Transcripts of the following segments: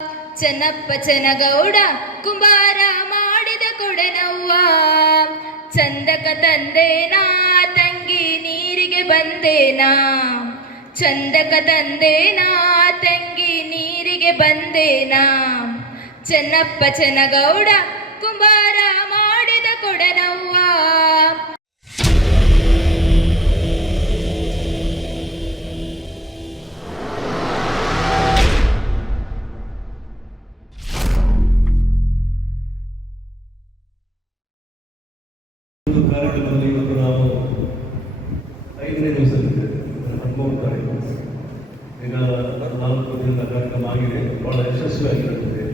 ಚೆನ್ನಪ್ಪ ಚೆನ್ನಗೌಡ ಕುಂಬಾರ ಮಾಡಿದ ಕೊಡನವ್ವ, ಚಂದಕ ತಂದೇನಾ ತಂಗಿ ನೀರಿಗೆ ಬಂದೇನಾ, ಚಂದಕ ತಂದೇನಾ ತಂಗಿ ನೀರಿಗೆ ಬಂದೇನಾ, ಚೆನ್ನಪ್ಪ ಚೆನ್ನಗೌಡ ಕುಂಬಾರ ಮಾಡಿದ ಕೊಡನವ್ವ. ಕಾರ್ಯಕ್ರಮದಲ್ಲಿ ಇವತ್ತು ನಾವು 5ನೇ ದಿವಸದಲ್ಲಿದ್ದೇವೆ. 13 ತಾರೀಕು ಈಗ 4 ದಿನದ ಕಾರ್ಯಕ್ರಮ ಆಗಿದೆ. ಬಹಳ ಯಶಸ್ವಿಯಾಗಿರುತ್ತದೆ.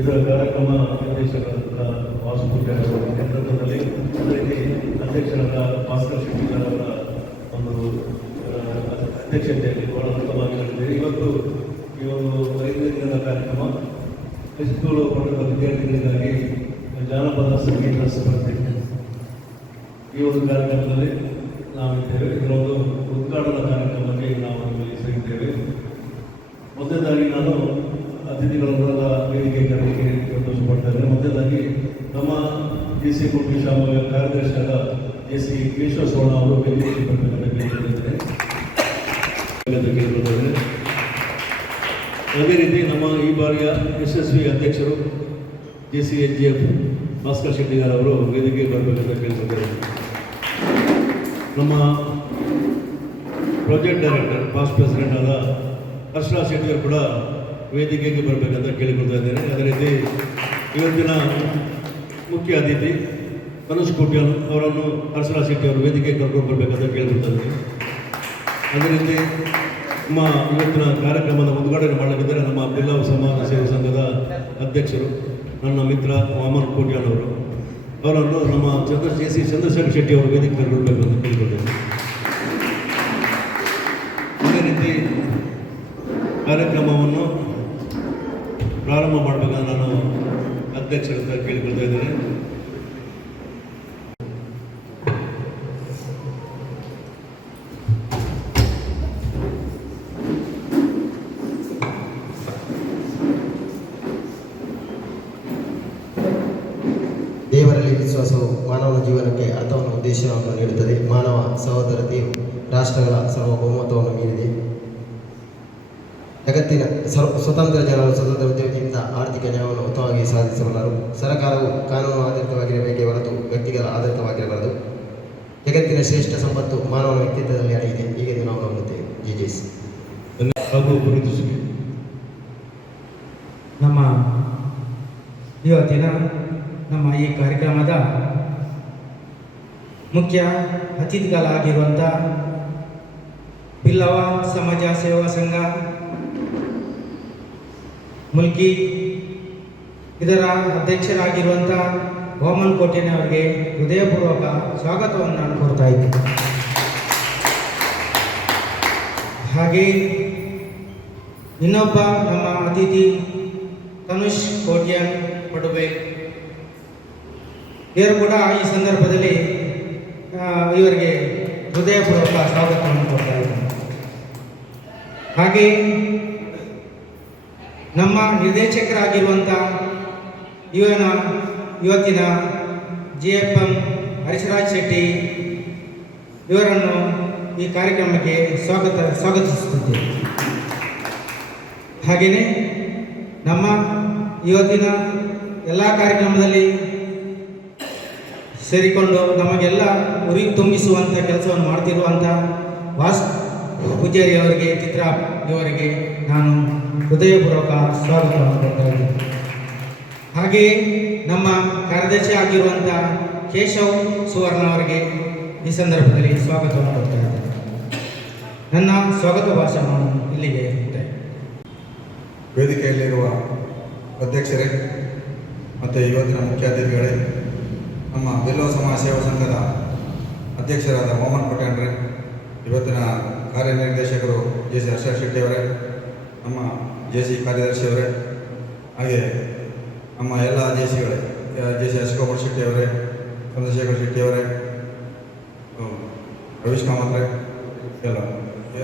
ಇದರ ಕಾರ್ಯಕ್ರಮ ನಿರ್ದೇಶಕರಾದ ವಾಸುಪೂಜೆ ನೇತೃತ್ವದಲ್ಲಿ, ಅದೇ ರೀತಿ ಅಧ್ಯಕ್ಷರಾದ ಭಾಸ್ಕರ್ ಶೆಟ್ಟಿಯವರ ಒಂದು ಅಧ್ಯಕ್ಷತೆಯಲ್ಲಿ ಬಹಳ ಉತ್ತಮವಾಗಿರುತ್ತದೆ. ಇವತ್ತು ಈ ಒಂದು 5ನೇ ದಿನದ ಕಾರ್ಯಕ್ರಮ ಹೈಸ್ಕೂಲು ಪಡೆದ ವಿದ್ಯಾರ್ಥಿಗಳಿಗಾಗಿ ಜಾನಪದ ಸಂಗೀತ ಸ್ಪರ್ಧೆ ಈ ಒಂದು ಕಾರ್ಯಕ್ರಮದಲ್ಲಿ ನಾವಿದ್ದೇವೆ. ಇದರೊಂದು ಉದ್ಘಾಟನಾ ಕಾರ್ಯಕ್ರಮಕ್ಕೆ ನಾವು ಇಲ್ಲಿ ಸೇರಿದ್ದೇವೆ. ಮೊದಲನೇದಾಗಿ ನಾನು ಅತಿಥಿಗಳ ವೇದಿಕೆ ಕರೆಗೆ ಸಂತೋಷ ಪಡ್ತೇನೆ. ಮೊದಲನೇದಾಗಿ ನಮ್ಮ JC ಕುಂಟಿ ಶಾಲೆಯ ಕಾರ್ಯದರ್ಶಿಯಾದ JC ಕೇಶವ ಸೋಣ ಅವರು ವೇದಿಕೆ ಕೇಳಿಕೊಂಡಿದ್ದೇನೆ. ಅದೇ ರೀತಿ ನಮ್ಮ ಈ ಬಾರಿಯ ಯಶಸ್ವಿ ಅಧ್ಯಕ್ಷರು JCHGF ಭಾಸ್ಕರ್ ಶೆಟ್ಟಿಗಾರ್ ಅವರು ವೇದಿಕೆ ಬರಬೇಕಂತ ಕೇಳಿಕೊಂಡಿದ್ದಾರೆ. ನಮ್ಮ ಪ್ರಾಜೆಕ್ಟ್ ಡೈರೆಕ್ಟರ್ ಪಾಸ್ಟ್ ಪ್ರೆಸಿಡೆಂಟ್ ಆದ ಹರ್ಷರಾಜ್ ಶೆಟ್ಟಿಯವರು ಕೂಡ ವೇದಿಕೆಗೆ ಬರಬೇಕಂತ ಕೇಳಿಕೊಳ್ತಾ ಇದ್ದೇನೆ. ಅದೇ ರೀತಿ ಇವತ್ತಿನ ಮುಖ್ಯ ಅತಿಥಿ ತನುಷ್ ಕೋಟ್ಯಾನ್ ಅವರನ್ನು ಹರ್ಷರಾಜ್ ಶೆಟ್ಟಿ ಅವರು ವೇದಿಕೆಗೆ ಕರ್ಕೊಂಡು ಬರಬೇಕಂತ ಕೇಳಿಕೊಳ್ತಾ ಇದ್ದೀನಿ. ಅದೇ ರೀತಿ ನಮ್ಮ ಇವತ್ತಿನ ಕಾರ್ಯಕ್ರಮದ ಉದ್ಘಾಟನೆ ಮಾಡಲಿದ್ದಾರೆ ನಮ್ಮ ಬಿಲ್ಲವ ಸಮಾಜ ಸೇವಾ ಸಂಘದ ಅಧ್ಯಕ್ಷರು ನನ್ನ ಮಿತ್ರ ವಾಮನ್ ಕೋಟ್ಯಾನ್ ಅವರನ್ನು ನಮ್ಮ JC ಚಂದ್ರಶೇಖರ್ ಶೆಟ್ಟಿ ಅವರು ವೇದಿಕೆ ಕರೆಕೊಳ್ಬೇಕು ಅಂತ ಕೇಳಿಕೊಂಡಿದ್ದೇನೆ. ಅದೇ ರೀತಿ ಕಾರ್ಯಕ್ರಮವನ್ನು ಪ್ರಾರಂಭ ಮಾಡಬೇಕಂತ ನಾನು ಅಧ್ಯಕ್ಷರ ಕೇಳಿಕೊಳ್ತಾ ಇದ್ದೇನೆ. ದೇವರಲ್ಲಿ ವಿಶ್ವಾಸವು ಮಾನವನ ಜೀವನಕ್ಕೆ ಅರ್ಥವನ್ನು ಉದ್ದೇಶವನ್ನು ನೀಡುತ್ತದೆ. ಮಾನವ ಸಹೋದರತೆಯು ರಾಷ್ಟ್ರಗಳ ಸಾರ್ವಭೌಮತ್ವವನ್ನು ಮೀರಿದೆ. ಜಗತ್ತಿನ ಸ್ವತಂತ್ರ ಜನರು ಸ್ವತಂತ್ರ ಉದ್ಯೋಗದಿಂದ ಆರ್ಥಿಕ ನ್ಯಾಯವನ್ನು ಉತ್ತಮವಾಗಿ ಸಾಧಿಸಬಲ್ಲರು. ಸರ್ಕಾರವು ಕಾನೂನು ಆಧಾರಿತವಾಗಿರಬೇಕೇ ಹೊರತು ವ್ಯಕ್ತಿಗಳ ಆಧಾರಿತವಾಗಿರಬಾರದು. ಜಗತ್ತಿನ ಶ್ರೇಷ್ಠ ಸಂಪತ್ತು ಮಾನವನ ವ್ಯಕ್ತಿತ್ವದಲ್ಲಿ ಅಡಗಿದೆ. ಹೀಗೆಂದು ನಾವು ನಂಬುತ್ತೇವೆ. JJC ನಮ್ಮ ಇವತ್ತಿನ ನಮ್ಮ ಈ ಕಾರ್ಯಕ್ರಮದ ಮುಖ್ಯ ಅತಿಥಿಗಳಾಗಿರುವಂಥ ಬಿಲ್ಲವ ಸಮಾಜ ಸೇವಾ ಸಂಘ ಮುಲ್ಕಿ ಇದರ ಅಧ್ಯಕ್ಷರಾಗಿರುವಂಥ ವಾಮನ್ ಕೋಟೆನ್ ಅವರಿಗೆ ಹೃದಯಪೂರ್ವಕ ಸ್ವಾಗತವನ್ನು ನಾನು ಕೋರ್ತಾ ಇದ್ದೀನಿ. ಹಾಗೆ ಇನ್ನೊಬ್ಬ ನಮ್ಮ ಅತಿಥಿ ತನುಷ್ ಕೋಟ್ಯಾನ್ ಪಡುವೆ ಇವರು ಕೂಡ ಈ ಸಂದರ್ಭದಲ್ಲಿ ಇವರಿಗೆ ಹೃದಯಪೂರ್ವಕ ಸ್ವಾಗತವನ್ನು ಕೊಡ್ತಾ ಇದ್ದಾರೆ. ಹಾಗೆ ನಮ್ಮ ನಿರ್ದೇಶಕರಾಗಿರುವಂಥ ಇವತ್ತಿನ GFM ಹರ್ಷರಾಜ್ ಶೆಟ್ಟಿ ಇವರನ್ನು ಈ ಕಾರ್ಯಕ್ರಮಕ್ಕೆ ಸ್ವಾಗತಿಸುತ್ತಿದ್ದೇವೆ. ಹಾಗೆಯೇ ನಮ್ಮ ಇವತ್ತಿನ ಎಲ್ಲ ಕಾರ್ಯಕ್ರಮದಲ್ಲಿ ಸೇರಿಕೊಂಡು ನಮಗೆಲ್ಲ ಉರಿ ತುಂಬಿಸುವಂಥ ಕೆಲಸವನ್ನು ಮಾಡ್ತಿರುವಂಥ ಪೂಜಾರಿ ಅವರಿಗೆ, ಚಿತ್ರ ಇವರಿಗೆ ನಾನು ಹೃದಯಪೂರ್ವಕ ಸ್ವಾಗತವನ್ನು ಕೊಡ್ತಾ ಇದ್ದೀನಿ. ಹಾಗೆಯೇ ನಮ್ಮ ಕಾರ್ಯದರ್ಶಿ ಆಗಿರುವಂಥ ಕೇಶವ್ ಸುವರ್ಣ ಅವರಿಗೆ ಈ ಸಂದರ್ಭದಲ್ಲಿ ಸ್ವಾಗತವನ್ನು ಕೊಡ್ತಾ ಇದ್ದೇನೆ. ನನ್ನ ಸ್ವಾಗತ ಭಾಷಣವನ್ನು ಇಲ್ಲಿಗೆ ಇಟ್ಟೆ. ವೇದಿಕೆಯಲ್ಲಿರುವ ಅಧ್ಯಕ್ಷರೇ ಮತ್ತು ಇವತ್ತಿನ ಮುಖ್ಯ ಅತಿಥಿಗಳೇ, ನಮ್ಮ ಬಿಲ್ಲವ ಸಮಾಜ ಸೇವಾ ಸಂಘದ ಅಧ್ಯಕ್ಷರಾದ ವಾಮನ್ ಕೋಟ್ಯಾನ್ರೇ, ಇವತ್ತಿನ ಕಾರ್ಯನಿರ್ದೇಶಕರು JC ಹರ್ಷರಾಜ್ ಶೆಟ್ಟಿಯವರೇ, ನಮ್ಮ JC ಕಾರ್ಯದರ್ಶಿಯವರೇ, ಹಾಗೆ ನಮ್ಮ ಎಲ್ಲ JCಗಳೇ, JC ಅಶೋಕ್ ಶೆಟ್ಟಿಯವರೇ, ಚಂದ್ರಶೇಖರ್ ಶೆಟ್ಟಿಯವರೇ, ರವೀಶ್ ಕಾಮತ್ರೆ,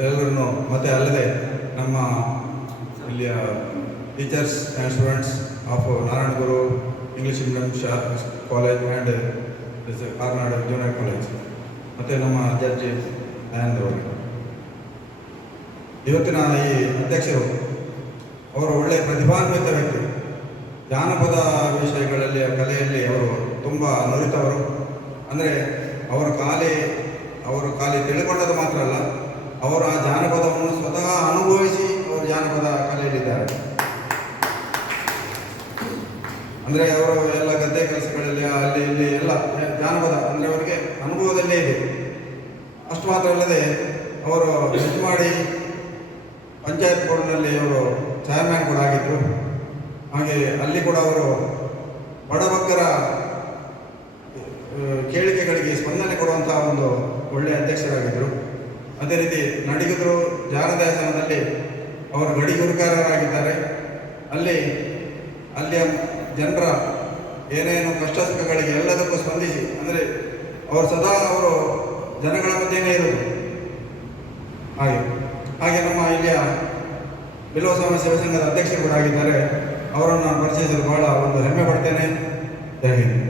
ಎಲ್ಲರನ್ನು, ಮತ್ತು ಅಲ್ಲದೆ ನಮ್ಮ ಇಲ್ಲಿಯ teachers and students of Narayan Guru English Medium College and Karnataka Junior College ಮತ್ತು ನಮ್ಮ ಜಡ್ಜಿ ದಯಾನಂದ ಅವರಿಗೆ. ಇವತ್ತಿನ ಈ ಅಧ್ಯಕ್ಷರು ಅವರು ಒಳ್ಳೆಯ ಪ್ರತಿಭಾನ್ವಿತ ವ್ಯಕ್ತಿ. ಜಾನಪದ ವಿಷಯಗಳಲ್ಲಿ ಕಲೆಯಲ್ಲಿ ಅವರು ತುಂಬ ನುರಿತವರು. ಅಂದರೆ ಅವರು ಖಾಲಿ ತಿಳ್ಕೊಂಡದ್ದು ಮಾತ್ರ ಅಲ್ಲ, ಅವರು ಆ ಜಾನಪದವನ್ನು ಸ್ವತಃ ಅನುಭವಿಸಿ ಅವರು ಜಾನಪದ ಕಲೆಯಲ್ಲಿದ್ದಾರೆ. ಅಂದರೆ ಅವರು ಎಲ್ಲ ಗದ್ದೆ ಕೆಲಸಗಳಲ್ಲಿ ಅಲ್ಲಿ ಇಲ್ಲಿ ಎಲ್ಲ ಜಾನಪದ ಅಂದರೆ ಅವರಿಗೆ ಅನುಭವದಲ್ಲೇ ಇದೆ. ಅಷ್ಟು ಮಾತ್ರ ಅಲ್ಲದೆ ಅವರು ಮಾಡಿ ಪಂಚಾಯತ್ ಬೋರ್ಡ್ನಲ್ಲಿ ಅವರು ಚೇರ್ಮ್ಯಾನ್ ಕೂಡ ಆಗಿದ್ದರು. ಹಾಗೆ ಅಲ್ಲಿ ಕೂಡ ಅವರು ಬಡಬಗ್ಗರ ಕೇಳಿಕೆಗಳಿಗೆ ಸ್ಪಂದನೆ ಕೊಡುವಂಥ ಒಂದು ಒಳ್ಳೆಯ ಅಧ್ಯಕ್ಷರಾಗಿದ್ದರು. ಅದೇ ರೀತಿ ನಡಿಗದ್ರು ಜಾನದಾಸನದಲ್ಲಿ ಅವರು ಗಡಿಗುರುಕಾರರಾಗಿದ್ದಾರೆ. ಅಲ್ಲಿಯ ಜನರ ಏನೇನು ಕಷ್ಟ ಸುಖಗಳಿಗೆ ಎಲ್ಲದಕ್ಕೂ ಸ್ಪಂದಿಸಿ, ಅಂದರೆ ಅವರು ಸದಾ ಅವರು ಜನಗಳ ಮಧ್ಯೆಯೇ ಇರೋದು. ಹಾಗೆ ನಮ್ಮ ಇಲ್ಲಿಯ ಬಿಲ್ವ ಸಮಾಜ ಸೇವಾ ಸಂಘದ ಅಧ್ಯಕ್ಷರು ಕೂಡ ಆಗಿದ್ದಾರೆ. ಅವರನ್ನು ನಾನು ಪರಿಚಯಿಸಲು ಬಹಳ ಒಂದು ಹೆಮ್ಮೆ ಪಡ್ತೇನೆ. ಜೈ ಹಿಂದ್.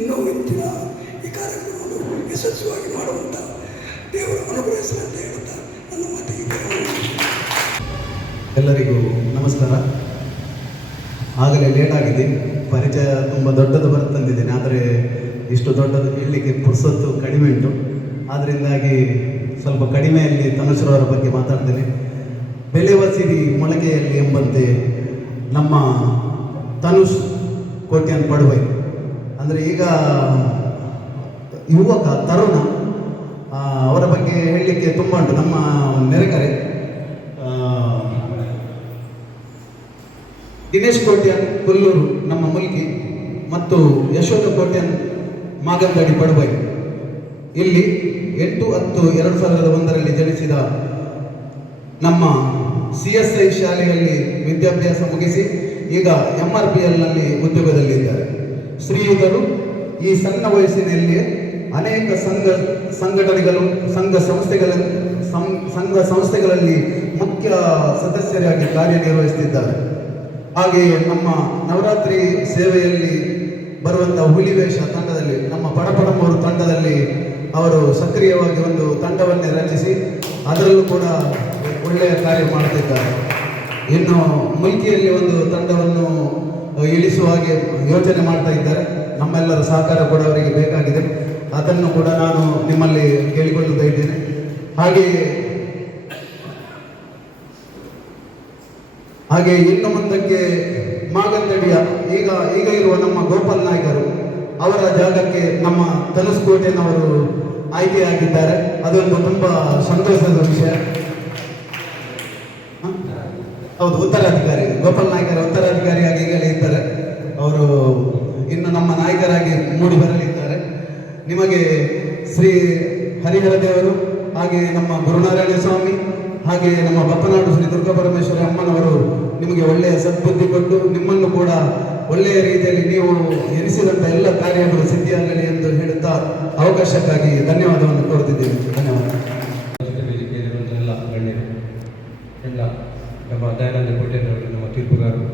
ಇನ್ನೂ ಇಂದಿನ ಈ ಕಾರ್ಯಕ್ರಮವನ್ನು ಯಶಸ್ವಿಯಾಗಿ ಮಾಡುವಂಥ ದೇವರು ಅನುಗ್ರಹಿಸಲಿ ಅಂತ ಹೇಳುತ್ತಾ ನನ್ನ ಮಾತಿಗೆ ಎಲ್ಲರಿಗೂ ನಮಸ್ಕಾರ. ಆಗಲೇ ಲೇಟ್ ಆಗಿದೆ, ಪರಿಚಯ ತುಂಬ ದೊಡ್ಡದು ಬರ್ತಂದಿದ್ದೇನೆ, ಆದರೆ ಇಷ್ಟು ದೊಡ್ಡದು ಹೇಳಲಿಕ್ಕೆ ಪುರ್ಸೊತ್ತು ಕಡಿಮೆ ಉಂಟು. ಆದ್ದರಿಂದಾಗಿ ಸ್ವಲ್ಪ ಕಡಿಮೆಯಲ್ಲಿ ತನುಶ್ರವರ ಬಗ್ಗೆ ಮಾತಾಡ್ತೇನೆ. ಬೆಳೆಯುವ ಸಿರಿ ಮೊಳಕೆಯಲ್ಲಿ ಎಂಬಂತೆ ನಮ್ಮ ತನುಷ್ ಕೋಟ್ಯಾನ್ ಪಡುವೈ ಅಂದರೆ ಈಗ ಯುವಕ ತರುಣ, ಅವರ ಬಗ್ಗೆ ಹೇಳಲಿಕ್ಕೆ ತುಂಬ ಉಂಟು. ನಮ್ಮ ನೆರೆಕರೆ ದಿನೇಶ್ ಕೋಟ್ಯಾನ್ ಕೊಲ್ಲೂರು ನಮ್ಮ ಮುಲ್ಕಿ ಮತ್ತು ಯಶೋಧ ಕೋಟ್ಯಾನ್ ಮಾಗಂದಡಿ ಪಡುವೈ ಇಲ್ಲಿ 8-10-2001 ಜನಿಸಿದ ನಮ್ಮ CSI ಶಾಲೆಯಲ್ಲಿ ವಿದ್ಯಾಭ್ಯಾಸ ಮುಗಿಸಿ ಈಗ MRPLನಲ್ಲಿ ಉದ್ಯೋಗದಲ್ಲಿದ್ದಾರೆ. ಶ್ರೀಯುತರು ಈ ಸಣ್ಣ ವಯಸ್ಸಿನಲ್ಲಿ ಅನೇಕ ಸಂಘಟನೆಗಳು ಸಂಘ ಸಂಸ್ಥೆಗಳಲ್ಲಿ ಮುಖ್ಯ ಸದಸ್ಯರಾಗಿ ಕಾರ್ಯನಿರ್ವಹಿಸುತ್ತಿದ್ದಾರೆ. ಹಾಗೆಯೇ ನಮ್ಮ ನವರಾತ್ರಿ ಸೇವೆಯಲ್ಲಿ ಬರುವಂಥ ಹುಲಿವೇಷ ತಂಡದಲ್ಲಿ, ನಮ್ಮ ಪಡಪಡಮೂರು ತಂಡದಲ್ಲಿ ಅವರು ಸಕ್ರಿಯವಾಗಿ ಒಂದು ತಂಡವನ್ನೇ ರಚಿಸಿ ಅದರಲ್ಲೂ ಕೂಡ ಒಳ್ಳೆಯ ಕಾರ್ಯ ಮಾಡುತ್ತಿದ್ದಾರೆ. ಇನ್ನು ಮುಲ್ಕಿಯಲ್ಲಿ ಒಂದು ತಂಡವನ್ನು ಇಳಿಸುವ ಹಾಗೆ ಯೋಚನೆ ಮಾಡ್ತಾ ಇದ್ದಾರೆ. ನಮ್ಮೆಲ್ಲರ ಸಹಕಾರ ಕೂಡ ಅವರಿಗೆ ಬೇಕಾಗಿದೆ. ಅದನ್ನು ಕೂಡ ನಾನು ನಿಮ್ಮಲ್ಲಿ ಕೇಳಿಕೊಳ್ಳುತ್ತಾ ಇದ್ದೇನೆ. ಹಾಗೆ ಇನ್ನು ಮುಂದಕ್ಕೆ ಮಾಗಂದಡಿಯ ಈಗ ಇರುವ ನಮ್ಮ ಗೋಪಾಲ್ ನಾಯ್ಕರು ಅವರ ಜಾಗಕ್ಕೆ ನಮ್ಮ ತನುಷ್ ಕೋಟೆನವರು ಆಯ್ಕೆಯಾಗಿದ್ದಾರೆ. ಅದೊಂದು ತುಂಬ ಸಂತೋಷದ ವಿಷಯ. ಹೌದು, ಉತ್ತರಾಧಿಕಾರಿ ಗೋಪಾಲ್ ನಾಯ್ಕರ ಉತ್ತರಾಧಿಕಾರಿಯಾಗಿ ಈಗಲೇ ಇದ್ದಾರೆ. ಅವರು ಇನ್ನು ನಮ್ಮ ನಾಯಕರಾಗಿ ಮೂಡಿ ಬರಲಿದ್ದಾರೆ. ನಿಮಗೆ ಶ್ರೀ ಹರಿಹರ ದೇವರು, ಹಾಗೆ ನಮ್ಮ ಗುರುನಾರಾಯಣ ಸ್ವಾಮಿ, ಹಾಗೆ ನಮ್ಮ ಬಪ್ಪನಾಡು ಶ್ರೀ ದುರ್ಗಾ ಪರಮೇಶ್ವರಿ ಅಮ್ಮನವರು ನಿಮಗೆ ಒಳ್ಳೆಯ ಸದ್ಬುದ್ಧಿ ಕೊಟ್ಟು ನಿಮ್ಮನ್ನು ಕೂಡ ಒಳ್ಳೆಯ ರೀತಿಯಲ್ಲಿ ನೀವು ಎನಿಸಿದಂಥ ಎಲ್ಲ ಕಾರ್ಯಗಳು ಸಿದ್ಧಿಯಾಗಲಿ ಎಂದು ಹೇಳುತ್ತಾ ಅವಕಾಶಕ್ಕಾಗಿ ಧನ್ಯವಾದವನ್ನು ಕೋರುತ್ತಿದ್ದೇವೆ. ಧನ್ಯವಾದ. ಎಲ್ಲ ಗಣ್ಯರು, ಎಲ್ಲ ನಮ್ಮ ದಯಾನಂದ ಕೋಟೆಯವರು, ನಮ್ಮ ತೀರ್ಪುಗಾರರು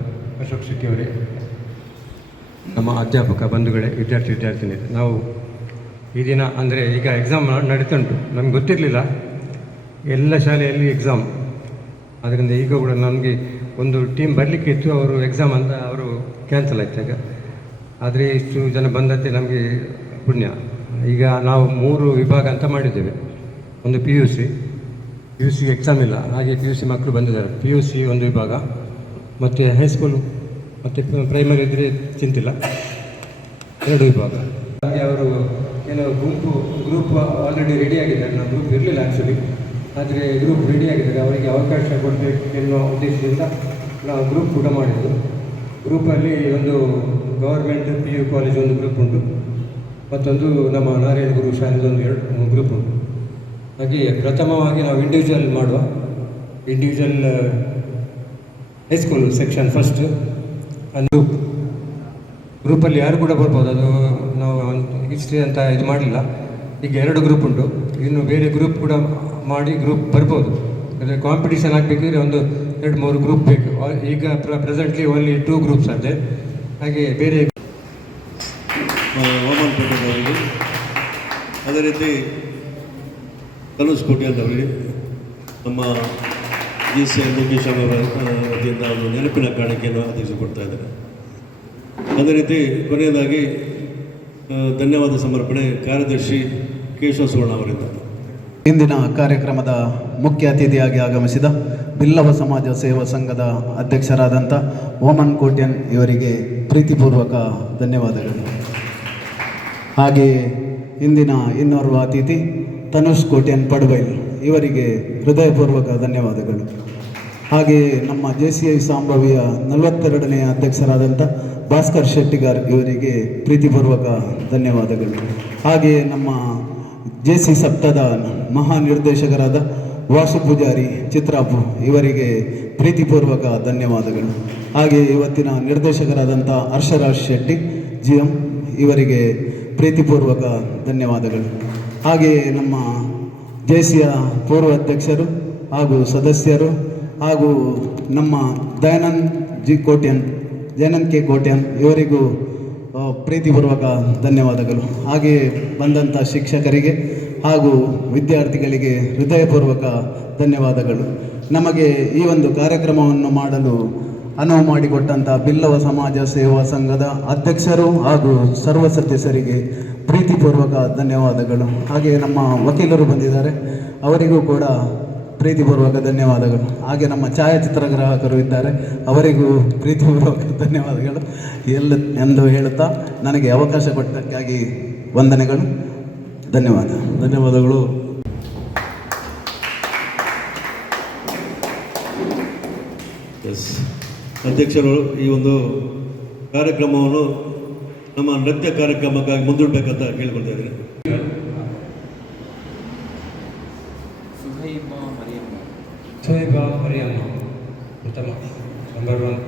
ಅಶೋಕ್ ಶೆಟ್ಟಿಯವರೇ, ನಮ್ಮ ಅಧ್ಯಾಪಕ ಬಂಧುಗಳೇ, ವಿದ್ಯಾರ್ಥಿನಿಯರು, ನಾವು ಈ ದಿನ ಅಂದರೆ ಈಗ ಎಕ್ಸಾಮ್ ನಡೀತುಂಟು. ನಮ್ಗೆ ಗೊತ್ತಿರಲಿಲ್ಲ ಎಲ್ಲ ಶಾಲೆಯಲ್ಲಿ ಎಕ್ಸಾಮ್, ಆದ್ದರಿಂದ ಈಗ ಕೂಡ ನಮಗೆ ಒಂದು ಟೀಮ್ ಬರಲಿಕ್ಕೆ ಇತ್ತು, ಅವರು ಎಕ್ಸಾಮ್ ಅಂತ ಅವರು ಕ್ಯಾನ್ಸಲ್ ಆಯ್ತು ಈಗ. ಆದರೆ ಇಷ್ಟು ಜನ ಬಂದಂತೆ ನಮಗೆ ಪುಣ್ಯ. ಈಗ ನಾವು 3 ವಿಭಾಗ ಅಂತ ಮಾಡಿದ್ದೇವೆ. ಒಂದು ಪಿ ಯು ಸಿ ಎಕ್ಸಾಮ್ ಇಲ್ಲ, ಹಾಗೆ ಪಿ ಯು ಸಿ ಮಕ್ಕಳು ಬಂದಿದ್ದಾರೆ. ಪಿ ಯು ಸಿ ಒಂದು ವಿಭಾಗ, ಮತ್ತು ಹೈಸ್ಕೂಲು ಮತ್ತು ಪ್ರೈಮರಿ ಇದ್ದರೆ ಚಿಂತಿಲ್ಲ, 2 ವಿಭಾಗ. ಹಾಗೆ ಅವರು ಕೆಲವು ಗ್ರೂಪ್ ಆಲ್ರೆಡಿ ರೆಡಿಯಾಗಿದ್ದಾರೆ. ನಮ್ಮ ಗ್ರೂಪ್ ಇರಲಿಲ್ಲ ಆ್ಯಕ್ಚುಲಿ, ಆದರೆ ಗ್ರೂಪ್ ರೆಡಿಯಾಗಿದ್ದಾರೆ. ಅವರಿಗೆ ಅವಕಾಶ ಕೊಡಬೇಕು ಎನ್ನುವ ಉದ್ದೇಶದಿಂದ ನಾವು ಗ್ರೂಪ್ ಕೂಡ ಮಾಡಿದ್ದು. ಗ್ರೂಪಲ್ಲಿ ಒಂದು ಗವರ್ಮೆಂಟ್ PU ಕಾಲೇಜ್ ಒಂದು ಗ್ರೂಪ್ ಉಂಟು, ಮತ್ತೊಂದು ನಮ್ಮ ನಾರಾಯಣ ಗುರು ಶಾಲೆದೊಂದು 2 ಗ್ರೂಪ್ ಉಂಟು. ಹಾಗೆ ಪ್ರಥಮವಾಗಿ ನಾವು ಇಂಡಿವಿಜುವಲ್ ಹೈಸ್ಕೂಲ್ ಸೆಕ್ಷನ್ ಫಸ್ಟ್ ಒಂದು ಗ್ರೂಪಲ್ಲಿ ಯಾರು ಕೂಡ ಬರ್ಬೋದು. ಅದು ನಾವು ಹಿಸ್ಟ್ರಿ ಅಂತ ಇದು ಮಾಡಲಿಲ್ಲ. ಈಗ 2 ಗ್ರೂಪ್ ಉಂಟು, ಇನ್ನು ಬೇರೆ ಗ್ರೂಪ್ ಕೂಡ ಮಾಡಿ ಗ್ರೂಪ್ ಬರ್ಬೋದು. ಅಂದರೆ ಕಾಂಪಿಟೀಷನ್ ಆಗಬೇಕಿದ್ರೆ ಒಂದು 2-3 ಗ್ರೂಪ್ ಬೇಕು. ಈಗ ಪ್ರೆಸೆಂಟ್ಲಿ ಓನ್ಲಿ 2 ಗ್ರೂಪ್ಸ್ ಇದೆ. ಹಾಗೆ ಬೇರೆ ವಾಮನ್ ಪೇಟೆಯವರಿಗೆ, ಅದೇ ರೀತಿ ತನುಷ್ ಕೋಟ್ಯಾನವರಿಗೆ ನಮ್ಮ GCI ಲೋಕೇಶ್ ಅವರ ವತಿಯಿಂದ ಒಂದು ನೆನಪಿನ ಕಾಣಿಕೆಯನ್ನು ಅಧ್ಯಕ್ಷಿಸಿಕೊಡ್ತಾ ಇದ್ದಾರೆ. ಅದೇ ರೀತಿ ಕೊನೆಯದಾಗಿ ಧನ್ಯವಾದ ಸಮರ್ಪಣೆ ಕಾರ್ಯದರ್ಶಿ ಕೇಶವ ಸುವರ್ಣ ಅವರಿಂದ. ಇಂದಿನ ಕಾರ್ಯಕ್ರಮದ ಮುಖ್ಯ ಅತಿಥಿಯಾಗಿ ಆಗಮಿಸಿದ ಬಿಲ್ಲವ ಸಮಾಜ ಸೇವಾ ಸಂಘದ ಅಧ್ಯಕ್ಷರಾದಂಥ ಓಮನ್ ಕೋಟ್ಯನ್ ಇವರಿಗೆ ಪ್ರೀತಿಪೂರ್ವಕ ಧನ್ಯವಾದಗಳು. ಹಾಗೆಯೇ ಇಂದಿನ ಇನ್ನೋರ್ವ ಅತಿಥಿ ತನುಷ್ ಕೋಟ್ಯನ್ ಪಡ್ಬೈಲ್ ಇವರಿಗೆ ಹೃದಯಪೂರ್ವಕ ಧನ್ಯವಾದಗಳು. ಹಾಗೆಯೇ ನಮ್ಮ JCI ಸಂಭಾವ್ಯ 42ನೇ ಅಧ್ಯಕ್ಷರಾದಂಥ ಭಾಸ್ಕರ್ ಶೆಟ್ಟಿಗಾರ್ ಇವರಿಗೆ ಪ್ರೀತಿಪೂರ್ವಕ ಧನ್ಯವಾದಗಳು. ಹಾಗೆಯೇ ನಮ್ಮ JC ಸಪ್ತದ ಮಹಾನಿರ್ದೇಶಕರಾದ ವಾಸು ಪೂಜಾರಿ ಚಿತ್ರಾಪು ಇವರಿಗೆ ಪ್ರೀತಿಪೂರ್ವಕ ಧನ್ಯವಾದಗಳು. ಹಾಗೆಯೇ ಇವತ್ತಿನ ನಿರ್ದೇಶಕರಾದಂಥ ಹರ್ಷರಾಜ್ ಶೆಟ್ಟಿ GM ಇವರಿಗೆ ಪ್ರೀತಿಪೂರ್ವಕ ಧನ್ಯವಾದಗಳು. ಹಾಗೆಯೇ ನಮ್ಮ JCಯ ಪೂರ್ವ ಅಧ್ಯಕ್ಷರು ಹಾಗೂ ಸದಸ್ಯರು ಹಾಗೂ ನಮ್ಮ ದಯಾನಂದ್ K ಕೋಟ್ಯನ್ ಇವರಿಗೂ ಪ್ರೀತಿಪೂರ್ವಕ ಧನ್ಯವಾದಗಳು. ಹಾಗೆಯೇ ಬಂದಂಥ ಶಿಕ್ಷಕರಿಗೆ ಹಾಗೂ ವಿದ್ಯಾರ್ಥಿಗಳಿಗೆ ಹೃದಯಪೂರ್ವಕ ಧನ್ಯವಾದಗಳು. ನಮಗೆ ಈ ಒಂದು ಕಾರ್ಯಕ್ರಮವನ್ನು ಮಾಡಲು ಅನುವು ಮಾಡಿಕೊಟ್ಟಂಥ ಬಿಲ್ಲವ ಸಮಾಜ ಸೇವಾ ಸಂಘದ ಅಧ್ಯಕ್ಷರು ಹಾಗೂ ಸರ್ವ ಸದಸ್ಯರಿಗೆ ಪ್ರೀತಿಪೂರ್ವಕ ಧನ್ಯವಾದಗಳು. ಹಾಗೆಯೇ ನಮ್ಮ ವಕೀಲರು ಬಂದಿದ್ದಾರೆ, ಅವರಿಗೂ ಕೂಡ ಪ್ರೀತಿಪೂರ್ವಕ ಧನ್ಯವಾದಗಳು. ಹಾಗೆ ನಮ್ಮ ಛಾಯಾಚಿತ್ರಗ್ರಾಹಕರು ಇದ್ದಾರೆ, ಅವರಿಗೂ ಪ್ರೀತಿಪೂರ್ವಕ ಧನ್ಯವಾದಗಳು ಎಂದು ಹೇಳುತ್ತಾ ನನಗೆ ಅವಕಾಶ ಕೊಟ್ಟಕ್ಕಾಗಿ ವಂದನೆಗಳು. ಧನ್ಯವಾದಗಳು. ಅಧ್ಯಕ್ಷರು ಈ ಒಂದು ಕಾರ್ಯಕ್ರಮವನ್ನು ನಮ್ಮ ನೃತ್ಯ ಕಾರ್ಯಕ್ರಮಕ್ಕಾಗಿ ಮುಂದೂಡಬೇಕಂತ ಕೇಳ್ಕೊಳ್ತಾ ಇದ್ದೀನಿ. ಸುಹೈಬಾ ಮರಿಯಮ್ಮ ಉತ್ತಮ ನಂಬರ್ 1.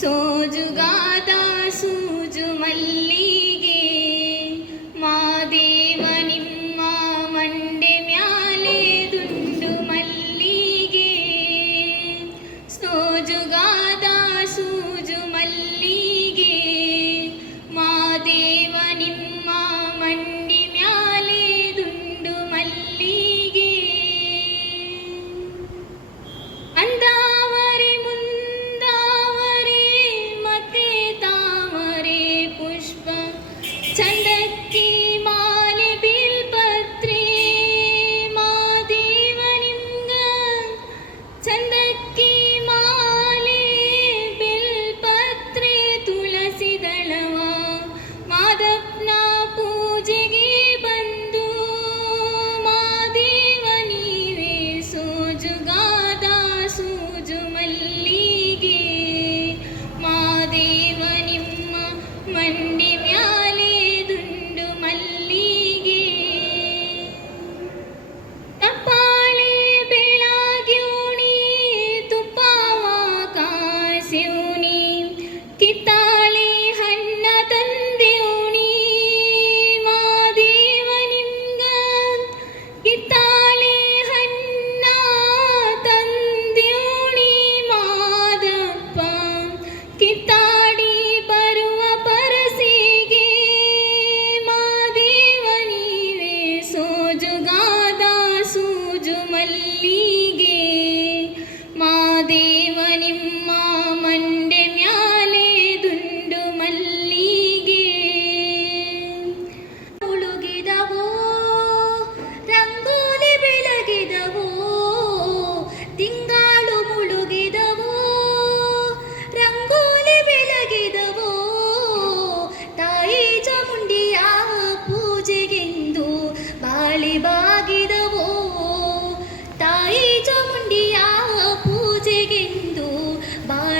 ಸೋಜುಗಾದ ಸೂಜು ಮಲ್ಲಿಗೆ ಮಾದೇವ ನಿಮ್ಮ ಮಂಡೆ ಮ್ಯಾಲೆ ದುಂಡು ಮಲ್ಲಿಗೆ. ಸೋಜುಗಾದ ಸೂಜು ಮಲ್ಲಿಗೆ ಮಾದೇವ ನಿಮ್ಮ ಮಂಡಿ ಮ್ಯಾಲೆ ದುಂಡು ಮಲ್ಲಿಗೆ. ಅಂದಾವರೆ ಮುಂದಾವರೆ ಮತ್ತೆ ತಾವರೆ ಪುಷ್ಪ ಚಂದಕ್ಕಿ ಮಾಲೆ ಬಿಲ್ಪತ್ರೆ ಮಾದೇವ ನಿಮ್ಗ ಚಂದಕ್ಕಿ ಮಾಲೆ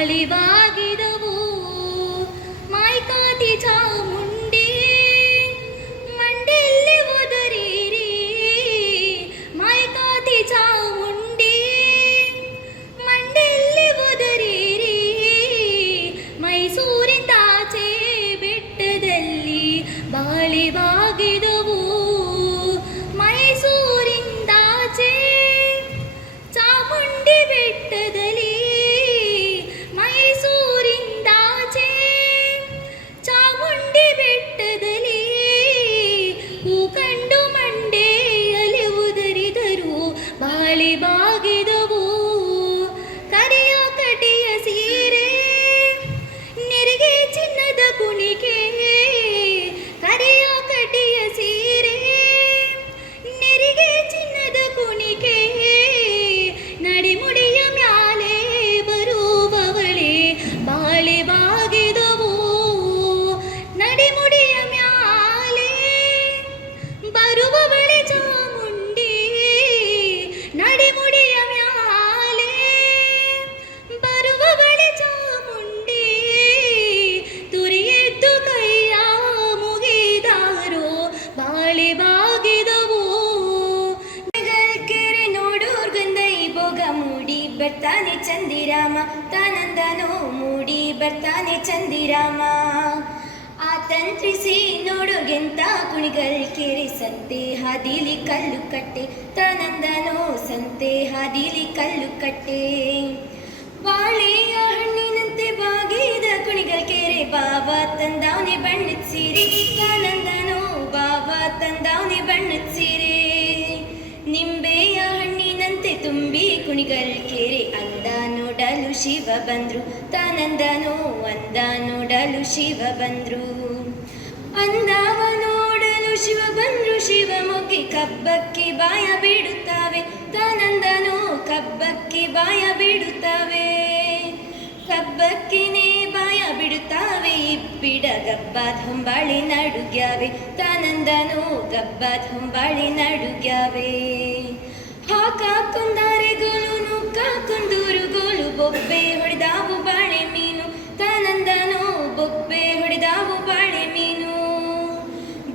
ಬಾಳಿವಾಗಿದವು ಮಾಯ್ಕಾತಿ ಚಾಮುಂಡಿ ಮಂಡೆಲ್ಲಿ ಉದರಿರಿ ಮಾಯ್ಕಾತಿ ಚಾಮುಂಡಿ ಮಂಡೆಲ್ಲಿ ಉದರಿರಿ ಮೈಸೂರಿಂದಾಚೆ ಬೆಟ್ಟದಲ್ಲಿ ಬಾಳಿವಾಗಿದವು ಮೈಸೂರಿಂದಾಚೆ ಚಾಮುಂಡಿ ಬೆಟ್ಟದಲ್ಲಿ ಮೈಸೂರಿಂದಾಚೆ ಚಾಮುಂಡಿ ಬೆಟ್ಟದಲ್ಲಿ ಹೂ ಕಂಡು ಮಂಡೆಯಲ್ಲಿ ಉದರಿದರು ಬಾಳಿವಾಗಿದವು ಕರಿಯ ಕಟಿಯ ಸೀರೆ ನೆರಿಗೆ ಚಿನ್ನದ ಕುಣಿಕೆ ಕರಿಯ ಕಟಿಯ ಸೀರೆ ನೆರಿಗೆ ಚಿನ್ನದ ಕುಣಿಕೆ ನಡಿಮುಡಿಯ ಮ್ಯಾಲೆ ಬರುವವಳೆ ಬಾಳಿವಾಗಿದವು ನಡಿಮುಡಿಯ ಮ್ಯಾಲೆ ಬರುವವಳೆ ಚಾಮುಂಡಿ ನಡಿಮುಡಿಯ ಮ್ಯಾಲೆ ಬರುವವಳೆ ಚಾಮುಂಡಿ ತುರಿಯೆದ್ದು ಕೈಯ ಮುಗಿದಾರೋ ಬಾಳಿವಾಗಿದವು ಕೆರೆ ನೋಡೋರ್ ಗಂಧೈ ಭೋಗ ಮೂಡಿ ಬರ್ತಾನೆ ಚಂದಿರಾಮ ತಾನಂದನೋ ಮೂಡಿ ಬರ್ತಾನೆ ಚಂದಿರಾಮ ಆತಂತ್ರಿಸಿ ನೋಡೋಗೆಂತ ಕುಣಿಗಲ್ ಕೆರೆ ಸಂತೆ ಹಾದಿಲಿ ಕಲ್ಲು ಕಟ್ಟೆ ತಾನಂದನೋ ಸಂತೆ ಹಾದಿಲಿ ಕಲ್ಲು ಕಟ್ಟೆ ಬಾಳೆಯ ಹಣ್ಣಿನಂತೆ ಬಾಗಿದ ಕುಣಿಗಲ್ ಕೆರೆ ಬಾಬಾ ತಂದವನೆ ಬಣ್ಣದ ಸೀರೆ ತಾನಂದನೋ ಬಾಬಾ ತಂದವನೆ ಬಣ್ಣದ ಸೀರೆ ನಿಂಬೆಯ ಹಣ್ಣಿನಂತೆ ತುಂಬಿ ಕುಣಿಗಲ್ ಕೆರೆ ಅಂದ ನೋಡಲು ಶಿವ ಬಂದ್ರು ತಾನಂದನೋ ಅಂದ ನೋಡಲು ಶಿವ ಬಂದ್ರು ಅಂದವ ನೋಡಲು ಶಿವ ಬಂದ್ರು ಶಿವ ಮೊಗ್ಗೆ ಕಬ್ಬಕ್ಕೆ ಬಾಯ ಬಿಡುತ್ತಾವೆ ತಾನಂದನೋ ಕಬ್ಬಕ್ಕೆ ಬಾಯ ಬಿಡುತ್ತಾವೆ ಕಬ್ಬಕ್ಕಿನೇ ಬಾಯ ಬಿಡುತ್ತಾವೆ ಇಬ್ಬಿಡ ಗಬ್ಬಾದ ಹೊಂಬಾಳೆ ನಡುಗ್ಯಾವೆ ತಾನಂದನೋ ಗಬ್ಬಾದ ಹೊಂಬಾಳೆ ನಡುಗ್ಯಾವೆ ಹಾಕಾಕೊಂದಾರೆ ಗೋಲು ನುಕ್ಕಾಕೊಂಡೂರು ಗೋಲು ಬೊಬ್ಬೆ ಹೊಡೆದಾವು ಬಾಳೆ ಮೀನು ತಾನಂದನೋ ಬೊಬ್ಬೆ ಹೊಡೆದಾವು ಬಾಳೆ ಮೀನು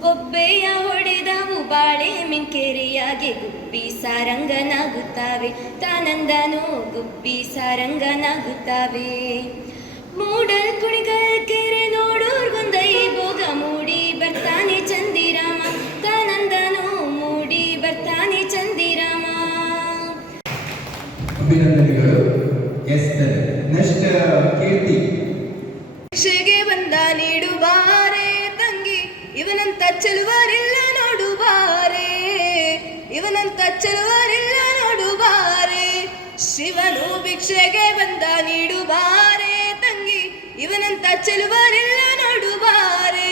ಬೊಬ್ಬೆಯ ಹೊಡೆದಾವು ಬಾಳೆ ಮೀನ್ ಕೆರೆಯಾಗೆ ಗುಬ್ಬಿ ಸಾರಂಗನಾಗುತ್ತಾವೆ ತಾನಂದನೋ ಗುಬ್ಬಿ ಸಾರಂಗನಾಗುತ್ತಾವೆ ಮೂಡಲ್ ಕುಣಿಗಲ್ ಕೆರೆ ನೋಡೋರ್ಗೊಂದೈ ಭೋಗ ಮೂಡಿ ಬರ್ತಾನೆ ಚಂದಿರಾಮ ತಾನಂದನೋ ಮೂಡಿ ಬರ್ತಾನೆ ಚಂದಿರಾಮ ಅಭಿನಂದನೆಗಳು. ನೆಕ್ಸ್ಟ್ ಕೀರ್ತಿ. ಭಿಕ್ಷೆಗೆ ಬಂದ ನೀಡುಬಾರೆ ತಂಗಿ ಇವನಂತ ಚೆಲುವರಿಲ್ಲ ನೋಡುಬಾರೆ ಇವನಂತ ಚೆಲುವರಿಲ್ಲ ನೋಡುಬಾರೆ ಶಿವನು ಭಿಕ್ಷೆಗೆ ಬಂದ ನೀಡುಬಾರೆ ತಂಗಿ ಇವನಂತ ಚೆಲುವರಿಲ್ಲ ನೋಡುಬಾರೆ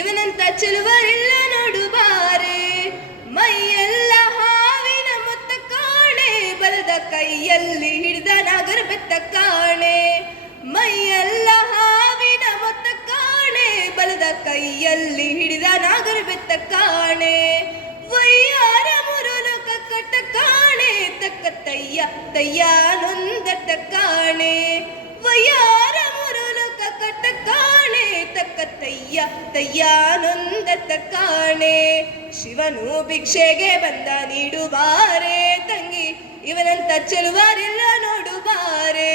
ಇವನಂತ ಚೆಲುವರಿಲ್ಲ ನೋಡುಬಾರೆ ಮೈಯೆಲ್ಲ ಹಾವಿನ ಮೊತ್ತ ಕಾಣೆ ಬಲದ ಕೈಯಲ್ಲಿ ಹಿಡಿದ ನಾಗರ ಬೆತ್ತ ಕಾಣೆ ಮೈಯೆಲ್ಲ ಹಾವಿನ ಮೊತ್ತ ಕಾಣೆ ಬಲದ ಕೈಯಲ್ಲಿ ಹಿಡಿದ ನಾಗರ ಬೆತ್ತ ಕಾಣೆ ವಯ್ಯಾರ ಮುರುಲಕ ಕಟ್ಟ ಕಾಣೆ ತಕ್ಕ ತಯ್ಯ ತಯ್ಯ ನೊಂದಟ್ಟ ಕಾಣೆ ವಯ್ಯಾರ ಮುರುಲಕ ಕಟ್ಟ ಕಾಣೆ ತಕ್ಕ ತಯ್ಯ ತಯ್ಯ ನೊಂದಟ್ಟ ಕಾಣೆ ಶಿವನು ಭಿಕ್ಷೆಗೆ ಬಂದ ನೀಡುಬಾರೆ ತಂಗಿ ಇವನಂತ ಚೆಲುವರಿಲ್ಲ ನೋಡುಬಾರೆ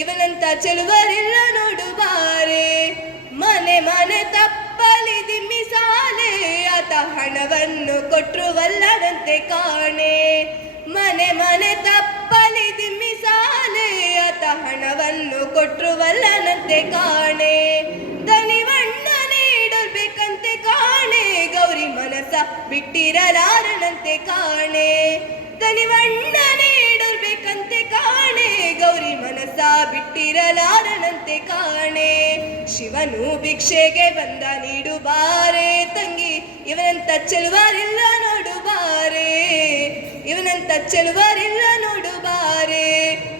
ಇವನಂತ ಚೆಲುವರಿಲ್ಲ ನೋಡುಬಾರೆ ಮನೆ ಮನೆ ತಪ್ಪಲಿ ದಿಮ್ಮಿ ಸಾಲೆ ಆತ ಹಣವನ್ನು ಕೊಟ್ರು ವಲ್ಲದಂತೆ ಕಾಣೆ ಮನೆ ಮನೆ ತಪ್ಪಲಿ ದಿಮ್ಮಿ ಸಾಲೆ ಆತ ಹಣವನ್ನು ಕೊಟ್ರು ವಲ್ಲನಂತೆ ಕಾಣೆ ದನಿವಣ್ಣ ನೀಡಲ್ಬೇಕಂತೆ ಕಾಣೆ ಗೌರಿ ಮನಸ ಬಿಟ್ಟಿರಲಾರನಂತೆ ಕಾಣೆ ದನಿವಣ್ಣ ನೀಡಲ್ಬೇಕಂತೆ ಕಾಣೆ ಗೌರಿ ಮನಸ ಬಿಟ್ಟಿರಲಾರನಂತೆ ಕಾಣೆ ಶಿವನು ಭಿಕ್ಷೆಗೆ ಬಂದ ನೀಡುಬಾರೆ ತಂಗಿ ಇವನಂತ ಚೆಲುವರಿಲ್ಲ ನೋಡುಬಾರೆ ಇವನಂತ ಚೆಲುವರಿಲ್ಲ ನೋಡುಬಾರೆ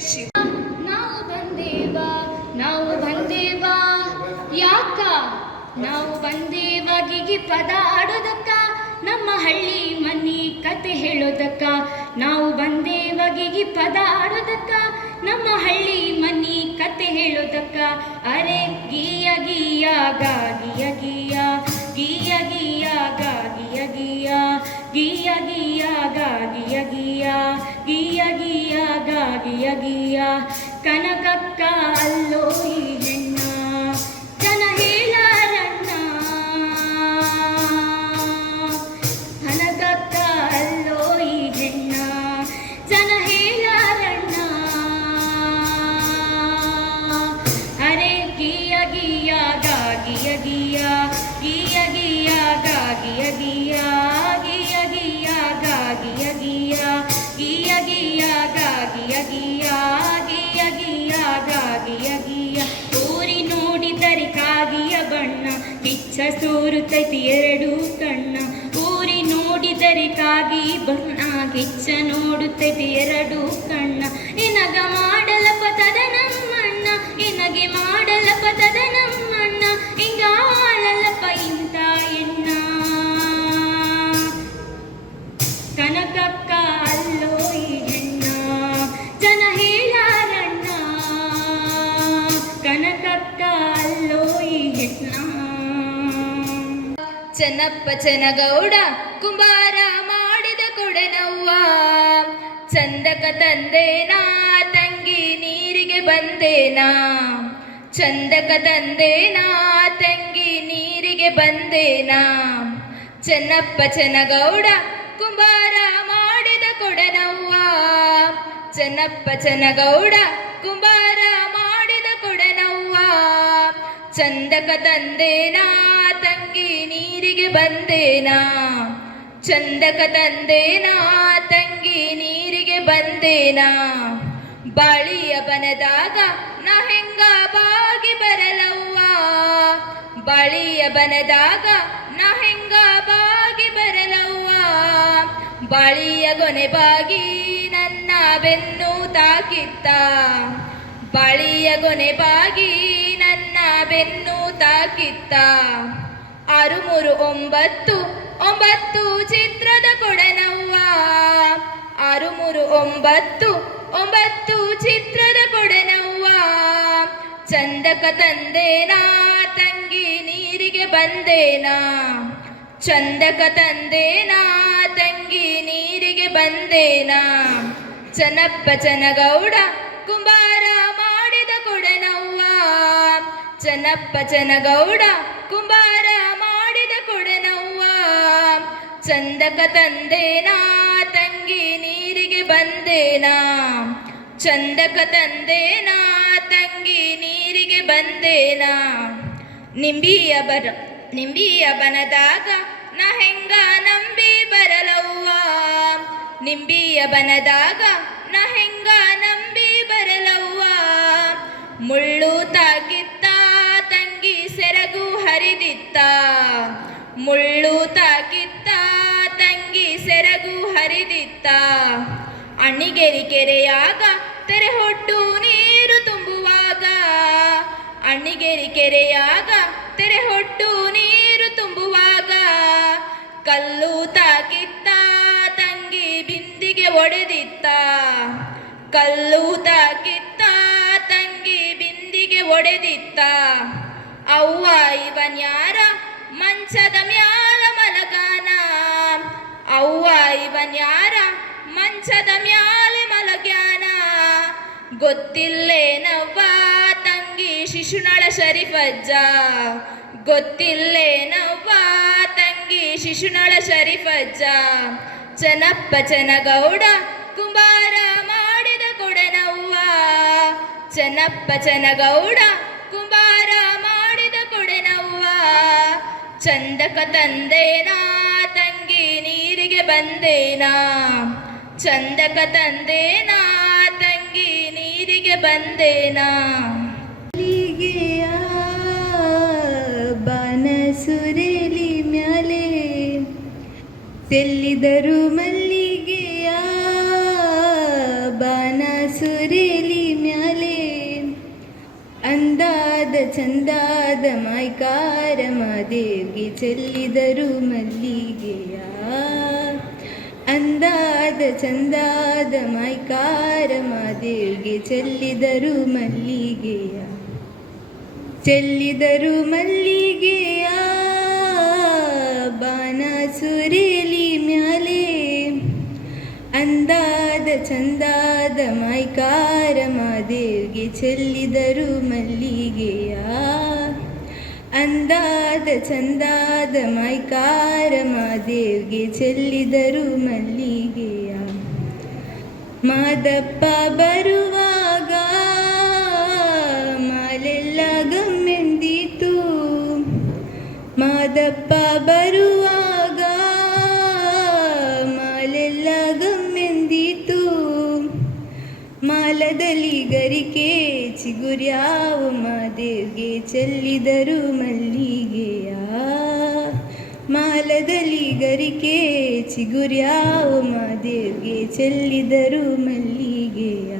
ಶಿವ ನಾವು ಬಂದೇವ ಯಾಕ ನಾವು ಬಂದೇವ ಗಿಗಿ ಪದ ಆಡೋದಕ್ಕ ನಮ್ಮ ಹಳ್ಳಿ ಮನಿ ಕತೆ ಹೇಳೋದಕ್ಕ ನಾವು ಬಂದೇವ ಗಿಗಿ ಪದ ಆಡೋದಕ್ಕ ನಮ್ಮ ಹಳ್ಳಿ ಮನಿ ಅರೆ ಗಿಯ ಗಿಯ ಗಾ ಗಿಯ ಗಿಯ ಗಿಯ ಗಿಯ ಗಾ ಗಿಯ ಗಿಯ ಗಿಯ ಗಿಯ ಗಾ ಗಿಯ ಗಿಯ ಗಿಯ ಗಿಯ ಗಾ ಗಿಯ ಗಿಯ ಕನಕಕ್ಕ ಅಲ್ಲೋ ಈ ಹೆಣ್ಣ ಜನ ಹೇಳಾರಣ್ಣ ಕನಕಕ್ಕ ಅಲ್ಲೋ ಈ ಹೆಣ್ಣ ಜನ ಹೇಳಾರಣ್ಣ ಅರೆ ಗಿಯ ಗಿಯ ಗಾ ಗಿಯ ಗಿಯ ಗಿಯ ಗಿಯ ಗಾ ಗಿಯ ಗಿಯ ಗಿಯ ಗಿಯ ಗಾ ಗಿಯ ಗಿಯ ಗಿಯ ಗಿಯ ಗಾ ಗಿಯ ಗಿಯ ಗಿಯ ಗಿಯ ಗಾ ಗಿಯ ಗಿಯ ಊರಿ ನೋಡಿದರೆ ಕಾಗಿಯ ಬಣ್ಣ ಕಿಚ್ಚ ಸೋರುತ್ತೈತಿ ಎರಡು ಕಣ್ಣ ಊರಿ ನೋಡಿದರೆ ಕಾಗಿ ಬಣ್ಣ ಕಿಚ್ಚ ನೋಡುತ್ತೈತಿ ಎರಡು ಕಣ್ಣ ನಿನಗ ಮಾಡಲ ಪತದ ನಮ್ಮಣ್ಣ ನಿನಗೆ ಮಾಡಲ ಪತದ ನಮ್ಮಣ್ಣ ಹಿಂಗ ಆಳಲಪ್ಪ ಇಂತ ಎಣ್ಣ ಕನಕಕ್ಕ ಅಲ್ಲೋ ಈ ಹೆಣ್ಣ ಜನ ಹೇಳಾರಣ್ಣ ಕನಕಕ್ಕ ಅಲ್ಲೋ ಈ ಹೆಣ್ಣ ಚೆನ್ನಪ್ಪ ಚೆನ್ನಗೌಡ ಕುಂಬಾರ ಮಾಡಿದ ಕೊಡನವ್ವ ಚಂದಕ ತಂದೇನಾ ತಂಗಿ ನೀರಿಗೆ ಬಂದೇನಾ ಚಂದಕ ತಂದೇನಾ ತಂಗಿ ನೀರಿಗೆ ಬಂದೇನಾ ಚೆನ್ನಪ್ಪ ಚೆನ್ನಗೌಡ ಕುಂಬಾರ ಮಾಡಿದ ಕೊಡನವ್ವ ಚೆನ್ನಪ್ಪ ಚೆನ್ನಗೌಡ ಕುಂಬಾರ ಮಾಡಿದ ಕೊಡನವ್ವ ಚಂದಕ ತಂದೇನಾ ತಂಗಿ ನೀರಿಗೆ ಬಂದೇನಾ ಚಂದಕ ತಂದೇನಾ ತಂಗಿ ನೀರಿಗೆ ಬಂದೇನಾ ಬಾಳಿಯ ಬನದಾಗ ನಾ ಹೆಂಗ ಬಾಗಿ ಬರಲವ್ವ ಬಾಳಿಯ ಬನದಾಗ ನಾ ಹೆಂಗ ಬಾಗಿ ಬರಲವ್ವ ಬಾಳಿಯ ಗೊನೆ ಬಾಗಿ ನನ್ನ ಬೆನ್ನು ತಾಕಿತ್ತ ಬಾಳಿಯ ಗೊನೆ ಬಾಗಿ ನನ್ನ ಬೆನ್ನು ತಾಕಿತ್ತ 639 ಚಿತ್ರದ ಕೊಡನವ್ವ 639 ಚಿತ್ರದ ಕೊಡನವ್ವ ಚಂದಕ ತಂದೇನಾ ತಂಗಿ ನೀರಿಗೆ ಬಂದೇನಾ ಚಂದಕ ತಂದೇನಾ ತಂಗಿ ನೀರಿಗೆ ಬಂದೇನಾ ಚೆನ್ನಪ್ಪ ಚೆನ್ನಗೌಡ ಕುಂಬಾರ ಮಾಡಿದ ಕೊಡನವ್ವ ಚೆನ್ನಪ್ಪ ಚೆನ್ನಗೌಡ ಕುಂಬಾರ ಮಾಡಿದ ಕೊಡನವ್ವ ಚಂದಕ ತಂದೇನಾ ತಂಗಿ ನೀರಿಗೆ ಬಂದೇನಾ ಚಂದಕ ತಂದೇನಾ ತಂಗಿ ನೀರಿಗೆ ಬಂದೇನಾ ನಿಂಬಿಯ ಬನದಾಗ ನಾ ಹೆಂಗ ನಂಬಿ ಬರಲವ್ವ ನಿಂಬಿಯ ಬನದಾಗ ನಾ ಹೆಂಗ ನಂಬಿ ಬರಲವ್ವ ಮುಳ್ಳು ತಾಕಿತ್ತ ತಂಗಿ ಸೆರಗು ಹರಿದಿತ್ತ ಮುಳ್ಳು ತಾಕಿತ್ತ ತಂಗಿ ಸೆರಗು ಹರಿದಿತ್ತ ಅಣ್ಣಿಗೇರಿ ಕೆರೆಯಾಗ ತೆರೆ ಹೊಟ್ಟು ನೀರು ತುಂಬುವಾಗ ಅಣ್ಣಿಗೇರಿ ಕೆರೆಯಾಗ ತೆರೆ ಹೊಟ್ಟು ನೀರು ತುಂಬುವಾಗ ಕಲ್ಲು ತಾಕಿತ್ತ ತಂಗಿ ಬಿಂದಿಗೆ ಒಡೆದಿತ್ತ ಕಲ್ಲು ತಾಕಿತ್ತ ತಂಗಿ ಬಿಂದಿಗೆ ಒಡೆದಿತ್ತ ಅವ್ವ ಇವನ್ಯಾರ ಮಂಚದ ಮ್ಯಾಲ ಮಲಗಾನ ಅವ್ವ ಇವನ್ಯಾರ ಮಂಚದ ಮ್ಯಾಲೆ ಮಲಗ್ಯಾನ ಗೊತ್ತಿಲ್ಲೇನವ್ವ ತಂಗಿ ಶಿಶುನಾಳ ಶರೀಫಜ್ಜ ಗೊತ್ತಿಲ್ಲೇನವ್ವ ತಂಗಿ ಶಿಶುನಾಳ ಶರೀಫಜ್ಜ ಚೆನ್ನಪ್ಪ ಚೆನ್ನಗೌಡ ಕುಂಬಾರ ಮಾಡಿದ ಕೊಡನವ್ವ ಚೆನ್ನಪ್ಪ ಚೆನ್ನಗೌಡ ಕುಂಬಾರ ಮಾಡಿದ ಕೊಡನವ್ವ ಚಂದಕ ತಂದೇನಾ ತಂಗಿ ನೀರಿಗೆ ಬಂದೇನಾ ಚಂದಕ ತಂದೇನಾ ತಂಗಿ ನೀರಿಗೆ ಬಂದೇನಾ ಬಾನಸುರೇಲಿ ಮ್ಯಾಲೆ ಚೆಲ್ಲಿದರು ಮಲ್ಲಿಗೆಯ ಬಾನಸುರೇಲಿ ಮ್ಯಾಲೆ ಅಂದಾದ ಚಂದಾದ ಮಾಯ್ಕಾರ ಮಾದೇವ್ಗೆ ಚೆಲ್ಲಿದರು ಮಲ್ಲಿಗೆಯ ಅಂದಾದ ಚಂದಾದ ಮಾಯ್ಕಾರ ಮಾದೇವ್ಗೆ ಚೆಲ್ಲಿದರು ಮಲ್ಲಿಗೆಯ ಚೆಲ್ಲಿದರು ಮಲ್ಲಿಗೆಯ ಬಾನ ಸುರೇಲಿ ಮ್ಯಾಲೆ ಅಂದಾದ ಚಂದಾದ ಮೈಕಾರ ಮಾದೇವ್ಗೆ ಚೆಲ್ಲಿದರು ಮಲ್ಲಿಗೆಯ ಅಂದಾದ ಚಂದಾದ ಮೈಕಾರ ಮಾದೇವ್ಗೆ ಚೆಲ್ಲಿದರು ಮಲ್ಲಿಗೆಯ ಮಾದಪ್ಪ ಬರುವಾಗ ಮಾಲೆಲ್ಲ ಗಮ್ಮೆಂದಿತು ಮಾದಪ್ಪ ಬರುವಾಗ ಮಾಲೆಲ್ಲ ಗಮ್ಮೆಂದಿತು ಮಾಲದಲ್ಲಿ ಗರಿಕೆ ಚಿಗುರ್ಯಾವ ಮಾದೇವ್ಗೆ ಚೆಲ್ಲಿದರು ಮಲ್ಲಿಗೆಯ ಮಾಲದಲ್ಲಿ ಗರಿಕೆ ಚಿಗುರ್ಯಾವ ಮಾದೇವ್ಗೆ ಚೆಲ್ಲಿದರು ಮಲ್ಲಿಗೆಯ